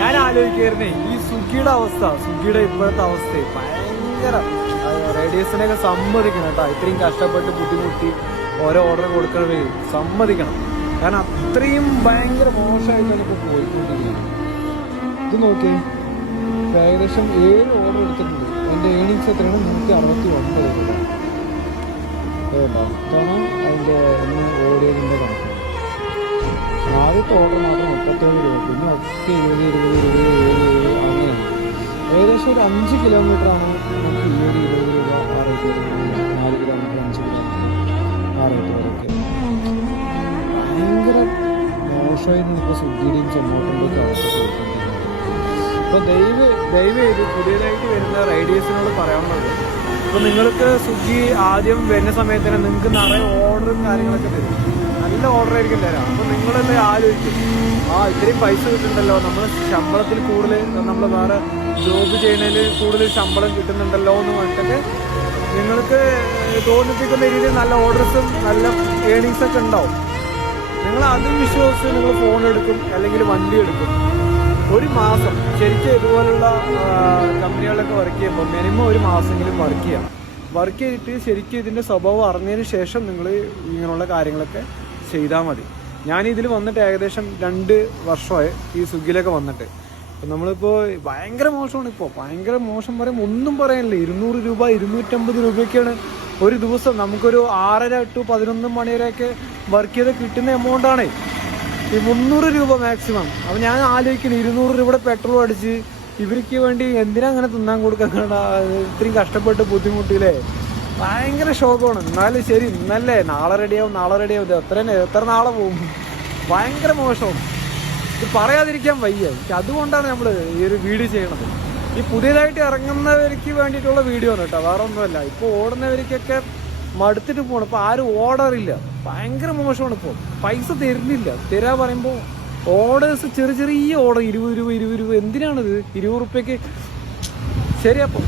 ഞാൻ ആലോചിക്കായിരുന്നേ ഈ സ്വിഗ്ഗിയുടെ അവസ്ഥ, സ്വിഗ്ഗിയുടെ ഇപ്പോഴത്തെ അവസ്ഥ ഭയങ്കര. റേഡിയസിനെയൊക്കെ സമ്മതിക്കണം കേട്ടോ, ഇത്രയും കഷ്ടപ്പെട്ട് ബുദ്ധിമുട്ടി ഓരോ ഓർഡർ കൊടുക്കണവേ സമ്മതിക്കണം. കാരണം അത്രയും ഭയങ്കര മോശമായിട്ടാണ് ഇപ്പോൾ പോയിക്കൊണ്ടിരിക്കുന്നത്. ഇത് നോക്കി, ഏകദേശം 7 ഓർഡർ എടുത്തിട്ടുണ്ട്. എൻ്റെ ഏണിങ്സ് എത്രയാണ്? 169 രൂപ. ഇതാണ് അതിൻ്റെ ഒന്ന് ഓടിയതിൻ്റെ കണക്ക്. ആദ്യത്തെ ഓർഡർ മാത്രം 37 രൂപ, പിന്നെ ഒക്കെ 20 അങ്ങനെയാണ്. ഏകദേശം ഒരു 5 കിലോമീറ്ററാണ് നമുക്ക് 20 രൂപ ആ റേറ്റ് വരുന്നത്. 4 കിലോമീറ്റർ 5 കിലോമീറ്റർ ആ റേറ്റ് വരെയൊക്കെ ഭയങ്കര മോശമായിരുന്നു ഇപ്പോൾ സ്വിഗ്ഗിയുടെയും സൊമാറ്റോൻ്റെയൊക്കെ അവസ്ഥ പോയിക്കൊണ്ടിരിക്കുന്നത്. അപ്പോൾ ദയവേത് പുതിയതായിട്ട് വരുന്ന റൈഡേഴ്സിനോട് പറയാനുള്ളത്, ഇപ്പോൾ നിങ്ങൾക്ക് സ്വിഗ്ഗി ആദ്യം വരുന്ന സമയത്ത് തന്നെ നിങ്ങൾക്ക് നിറയെ ഓർഡറും കാര്യങ്ങളൊക്കെ തരും. നല്ല ഓർഡർ ആയിരിക്കും തരാം. അപ്പോൾ നിങ്ങളെല്ലാം ആലോചിക്കും, ഇത്രയും പൈസ കിട്ടുന്നുണ്ടല്ലോ, നമ്മൾ ശമ്പളത്തിൽ കൂടുതൽ, നമ്മൾ വേറെ ജോബ് ചെയ്യുന്നതിൽ കൂടുതൽ ശമ്പളം കിട്ടുന്നുണ്ടല്ലോ എന്ന് പറഞ്ഞിട്ടൊക്കെ നിങ്ങൾക്ക് തോന്നിപ്പിക്കുന്ന രീതിയിൽ നല്ല ഓർഡേഴ്സും നല്ല ഏണിങ്സൊക്കെ ഉണ്ടാവും. നിങ്ങൾ അതും വിശ്വസിച്ച് നിങ്ങൾ ഫോൺ എടുക്കും, അല്ലെങ്കിൽ വണ്ടി എടുക്കും. ഒരു മാസം ശരിക്കും ഇതുപോലുള്ള കമ്പനികളിലൊക്കെ വർക്ക് ചെയ്യുമ്പോൾ മിനിമം ഒരു മാസമെങ്കിലും വർക്ക് ചെയ്തിട്ട് ശരിക്കും ഇതിൻ്റെ സ്വഭാവം അറിഞ്ഞതിന് ശേഷം നിങ്ങൾ ഇങ്ങനെയുള്ള കാര്യങ്ങളൊക്കെ ചെയ്താൽ മതി. ഞാനിതിൽ വന്നിട്ട് ഏകദേശം 2 വർഷമായി ഈ സ്വിഗ്ഗിയിലൊക്കെ വന്നിട്ട്. അപ്പം നമ്മളിപ്പോൾ ഭയങ്കര മോശമാണ്. ഇപ്പോൾ ഭയങ്കര മോശം പറയുമ്പോൾ ഒന്നും പറയാനില്ല. 200 രൂപ 250 രൂപയൊക്കെയാണ് ഒരു ദിവസം. നമുക്കൊരു 6:30 to 11 മണി വരെയൊക്കെ വർക്ക് ചെയ്ത് കിട്ടുന്ന എമൗണ്ടാണ് ഈ 300 രൂപ മാക്സിമം. അപ്പം ഞാൻ ആലോചിക്കുന്നു, 200 രൂപയുടെ പെട്രോൾ അടിച്ച് ഇവർക്ക് വേണ്ടി എന്തിനാ അങ്ങനെ തിന്നാൻ കൊടുക്കാൻ? ഇത്രയും കഷ്ടപ്പെട്ട് ബുദ്ധിമുട്ടില്ലേ? ഭയങ്കര ശോകമാണ്. എന്നാലും ശരി, ഇന്നല്ലേ, നാളെ റെഡിയാവും. എത്ര നാളെ പോകും? ഭയങ്കര മോശവും. ഇത് പറയാതിരിക്കാൻ വയ്യ. അതുകൊണ്ടാണ് നമ്മൾ ഈ ഒരു വീഡിയോ ചെയ്യണത്. ഈ പുതിയതായിട്ട് ഇറങ്ങുന്നവർക്ക് വേണ്ടിയിട്ടുള്ള വീഡിയോ ആണ് കേട്ടോ, വേറെ ഒന്നുമല്ല. ഇപ്പോൾ ഓടുന്നവർക്കൊക്കെ മടുത്തിട്ട് പോകണം. ഇപ്പോൾ ആരും ഓർഡറില്ല. ഭയങ്കര മോശമാണ്. ഇപ്പോൾ പൈസ തരുന്നില്ല. തരാ പറയുമ്പോൾ ഓർഡേഴ്സ് ചെറിയ ഓർഡർ 20 രൂപ എന്തിനാണിത്? 20 റുപ്യക്ക് ശരി. അപ്പോൾ